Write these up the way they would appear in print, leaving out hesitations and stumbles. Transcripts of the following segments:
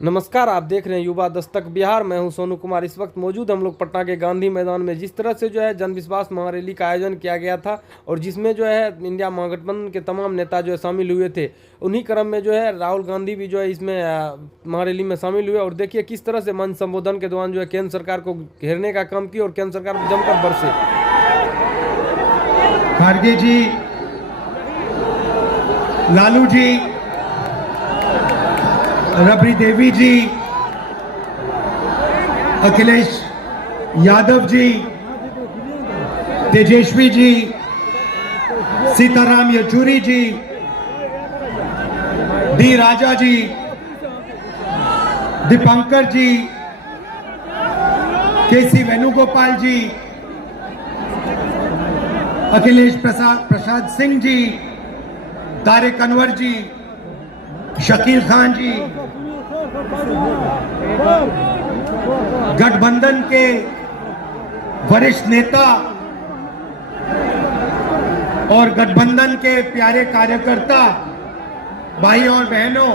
नमस्कार, आप देख रहे हैं युवा दस्तक बिहार। मैं हूं सोनू कुमार। इस वक्त मौजूद हम लोग पटना के गांधी मैदान में। जिस तरह से जो है जन विश्वास महारैली का आयोजन किया गया था और जिसमें जो है इंडिया महागठबंधन के तमाम नेता जो है शामिल हुए थे, उन्हीं क्रम में जो है राहुल गांधी भी जो है इसमें महारैली में शामिल हुए। और देखिए किस तरह से मंच संबोधन के दौरान जो है केंद्र सरकार को घेरने का काम किया और केंद्र सरकार को जमकर बरसे। खड़गे जी, लालू जी, रबड़ी देवी जी, अखिलेश यादव जी, तेजस्वी जी, सीताराम येचुरी जी, डी राजा जी, दीपंकर जी, केसी वेणुगोपाल जी, अखिलेश प्रसाद सिंह जी, तारिक अनवर जी, शकील खान जी, गठबंधन के वरिष्ठ नेता और गठबंधन के प्यारे कार्यकर्ता भाई और बहनों,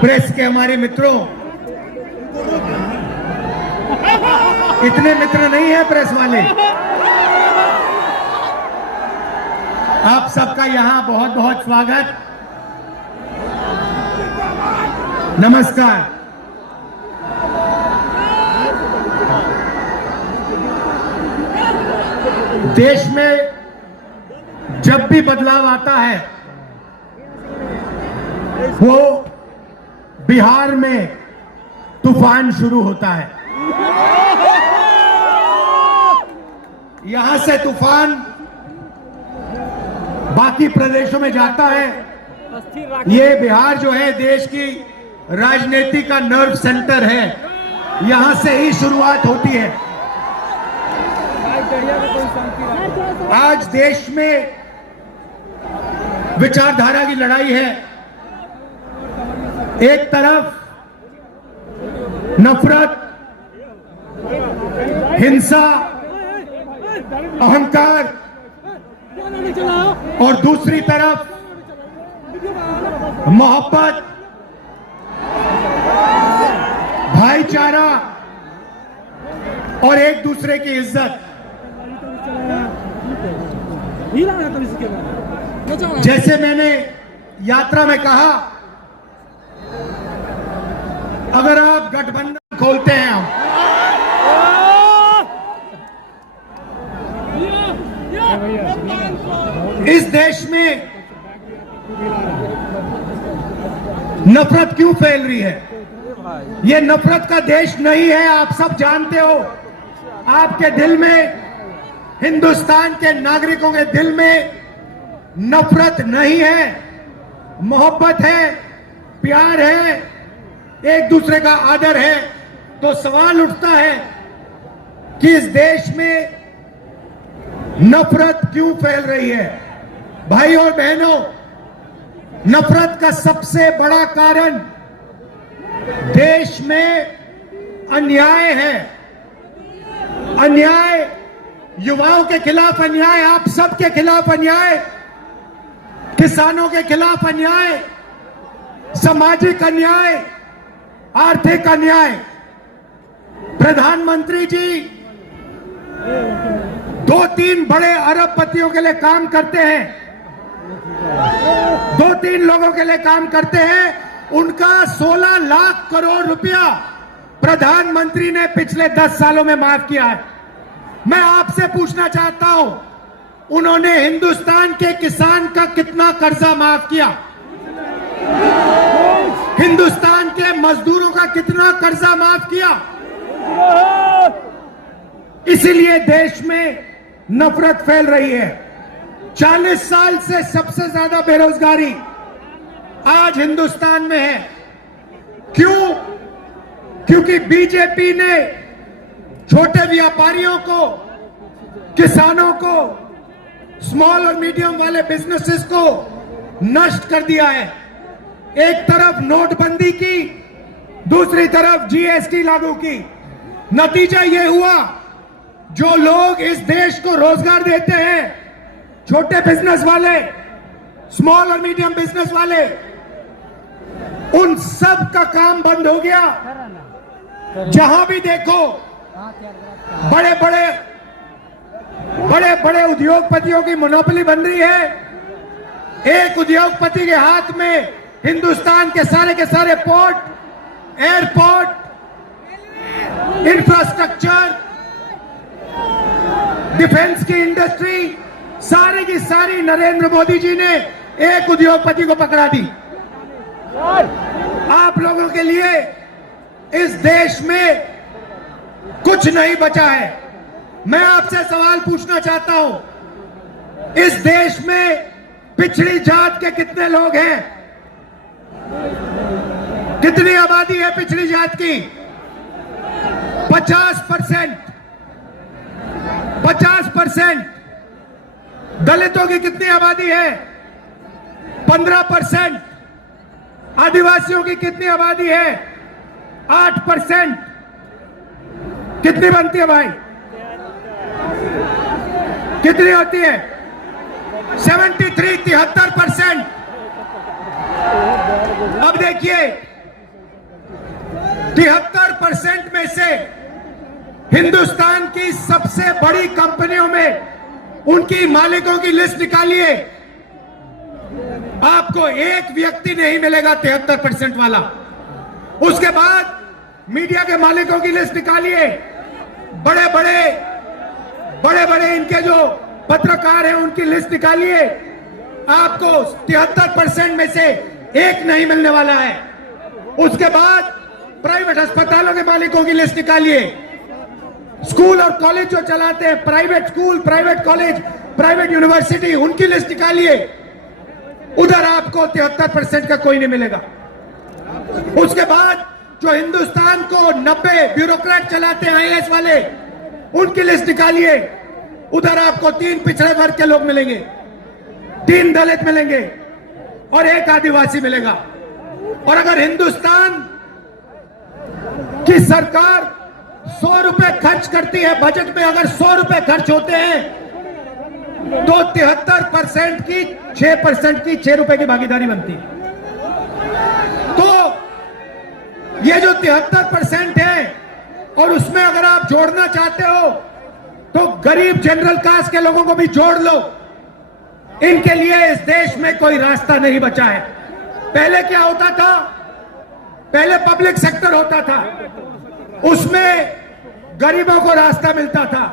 प्रेस के हमारे मित्रों, इतने मित्र नहीं है प्रेस वाले। आप सबका यहां बहुत बहुत स्वागत, नमस्कार। देश में जब भी बदलाव आता है वो बिहार में तूफान शुरू होता है। यहां से तूफान बाकी प्रदेशों में जाता है। ये बिहार जो है देश की राजनीति का नर्व सेंटर है। यहां से ही शुरुआत होती है। आज देश में विचारधारा की लड़ाई है। एक तरफ नफरत, हिंसा, अहंकार और दूसरी तरफ मोहब्बत, भाईचारा और एक दूसरे की इज्जत। जैसे मैंने यात्रा में कहा, अगर आप गठबंधन खोलते हैं, हम इस देश में नफरत क्यों फैल रही है? यह नफरत का देश नहीं है, आप सब जानते हो। आपके दिल में, हिंदुस्तान के नागरिकों के दिल में नफरत नहीं है, मोहब्बत है, प्यार है, एक दूसरे का आदर है। तो सवाल उठता है कि इस देश में नफरत क्यों फैल रही है? भाई और बहनों, नफरत का सबसे बड़ा कारण देश में अन्याय है। अन्याय, युवाओं के खिलाफ अन्याय, आप सबके खिलाफ अन्याय, किसानों के खिलाफ अन्याय, सामाजिक अन्याय, आर्थिक अन्याय। प्रधानमंत्री जी 2-3 बड़े अरबपतियों के लिए काम करते हैं, 2-3 लोगों के लिए काम करते हैं। उनका 16 लाख करोड़ रुपया प्रधानमंत्री ने पिछले 10 सालों में माफ किया है। मैं आपसे पूछना चाहता हूं, उन्होंने हिंदुस्तान के किसान का कितना कर्जा माफ किया? हिंदुस्तान के मजदूरों का कितना कर्जा माफ किया? इसीलिए देश में नफरत फैल रही है। 40 साल से सबसे ज्यादा बेरोजगारी आज हिंदुस्तान में है। क्यों? क्योंकि बीजेपी ने छोटे व्यापारियों को, किसानों को, स्मॉल और मीडियम वाले बिजनेसेस को नष्ट कर दिया है। एक तरफ नोटबंदी की, दूसरी तरफ जीएसटी लागू की। नतीजा यह हुआ, जो लोग इस देश को रोजगार देते हैं, छोटे बिजनेस वाले, स्मॉल और मीडियम बिजनेस वाले, उन सब का काम बंद हो गया। जहां भी देखो बड़े बड़े उद्योगपतियों की मोनोपोली बन रही है। एक उद्योगपति के हाथ में हिंदुस्तान के सारे पोर्ट, एयरपोर्ट, इंफ्रास्ट्रक्चर, डिफेंस की इंडस्ट्री, सारी की सारी नरेंद्र मोदी जी ने एक उद्योगपति को पकड़ा दी। आप लोगों के लिए इस देश में कुछ नहीं बचा है। मैं आपसे सवाल पूछना चाहता हूं, इस देश में पिछड़ी जात के कितने लोग हैं? कितनी आबादी है पिछड़ी जात की? 50%। 50%। दलितों की कितनी आबादी है? 15%। आदिवासियों की कितनी आबादी है? 8%। कितनी बनती है भाई? कितनी होती है? 73% अब देखिए 73% में से हिंदुस्तान की सबसे बड़ी कंपनियों में उनकी मालिकों की लिस्ट निकालिए, आपको एक व्यक्ति नहीं मिलेगा 73% वाला। उसके बाद मीडिया के मालिकों की लिस्ट निकालिए, बड़े बड़े इनके जो पत्रकार हैं उनकी लिस्ट निकालिए, आपको 73% में से एक नहीं मिलने वाला है। उसके बाद प्राइवेट अस्पतालों के मालिकों की लिस्ट निकालिए, स्कूल और कॉलेज जो चलाते हैं, private school, private college, private university, उनकी लिस्ट निकालिए, उधर आपको 73% का कोई नहीं मिलेगा। उसके बाद जो हिंदुस्तान को 90 ब्यूरोक्रेट चलाते हैं IAS वाले, उनकी लिस्ट निकालिए, उधर आपको 3 पिछड़े वर्ग के लोग मिलेंगे, 3 दलित मिलेंगे और 1 आदिवासी मिलेगा। और अगर हिंदुस्तान की सरकार 100 रुपए खर्च करती है, बजट में अगर 100 रुपए खर्च होते हैं तो 73% की 6% की 6 रुपए की भागीदारी बनती है। तो ये जो 73% है और उसमें अगर आप जोड़ना चाहते हो तो गरीब जनरल कास्ट के लोगों को भी जोड़ लो। इनके लिए इस देश में कोई रास्ता नहीं बचा है। पहले क्या होता था? पहले पब्लिक सेक्टर होता था, उसमें गरीबों को रास्ता मिलता था,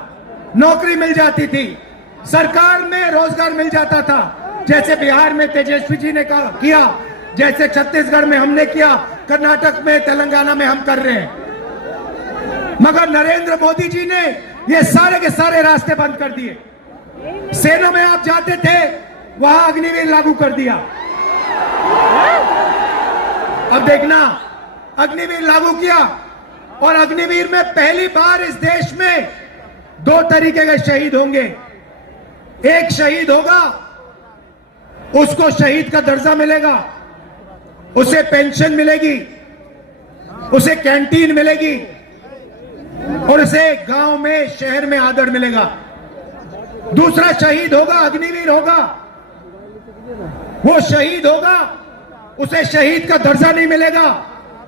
नौकरी मिल जाती थी, सरकार में रोजगार मिल जाता था, जैसे बिहार में तेजस्वी जी ने किया, जैसे छत्तीसगढ़ में हमने किया, कर्नाटक में, तेलंगाना में हम कर रहे हैं। मगर नरेंद्र मोदी जी ने ये सारे के सारे रास्ते बंद कर दिए। सेना में आप जाते थे, वहां अग्निवीर लागू कर दिया। अब देखना, अग्निवीर लागू किया और अग्निवीर में पहली बार इस देश में 2 तरीके के शहीद होंगे। एक शहीद होगा, उसको शहीद का दर्जा मिलेगा, उसे पेंशन मिलेगी, उसे कैंटीन मिलेगी और उसे गांव में, शहर में आदर मिलेगा। दूसरा शहीद होगा, अग्निवीर होगा, वो शहीद होगा, उसे शहीद का दर्जा नहीं मिलेगा,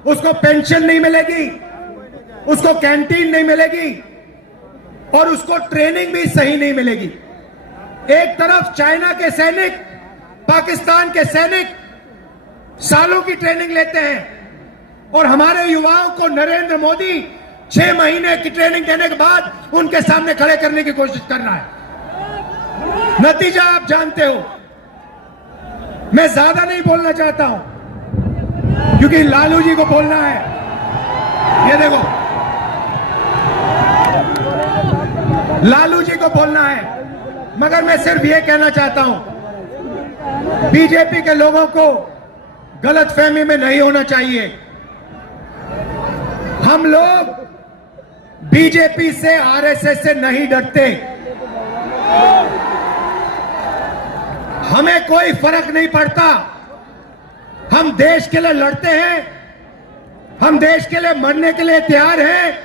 उसको पेंशन नहीं मिलेगी, उसको कैंटीन नहीं मिलेगी और उसको ट्रेनिंग भी सही नहीं मिलेगी। एक तरफ चाइना के सैनिक, पाकिस्तान के सैनिक सालों की ट्रेनिंग लेते हैं और हमारे युवाओं को नरेंद्र मोदी 6 महीने की ट्रेनिंग देने के बाद उनके सामने खड़े करने की कोशिश कर रहा है। नतीजा आप जानते हो। मैं ज्यादा नहीं बोलना चाहता हूं क्योंकि लालू जी को बोलना है। ये देखो, लालू जी को बोलना है, मगर मैं सिर्फ ये कहना चाहता हूं, बीजेपी के लोगों को गलतफहमी में नहीं होना चाहिए। हम लोग बीजेपी से, आरएसएस से नहीं डरते। हमें कोई फर्क नहीं पड़ता। हम देश के लिए लड़ते हैं, हम देश के लिए मरने के लिए तैयार हैं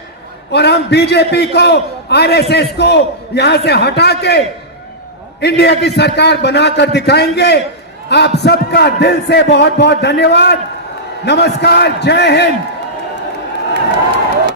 और हम बीजेपी को, आरएसएस को यहां से हटा के इंडिया की सरकार बनाकर दिखाएंगे। आप सबका दिल से बहुत बहुत धन्यवाद। नमस्कार, जय हिंद।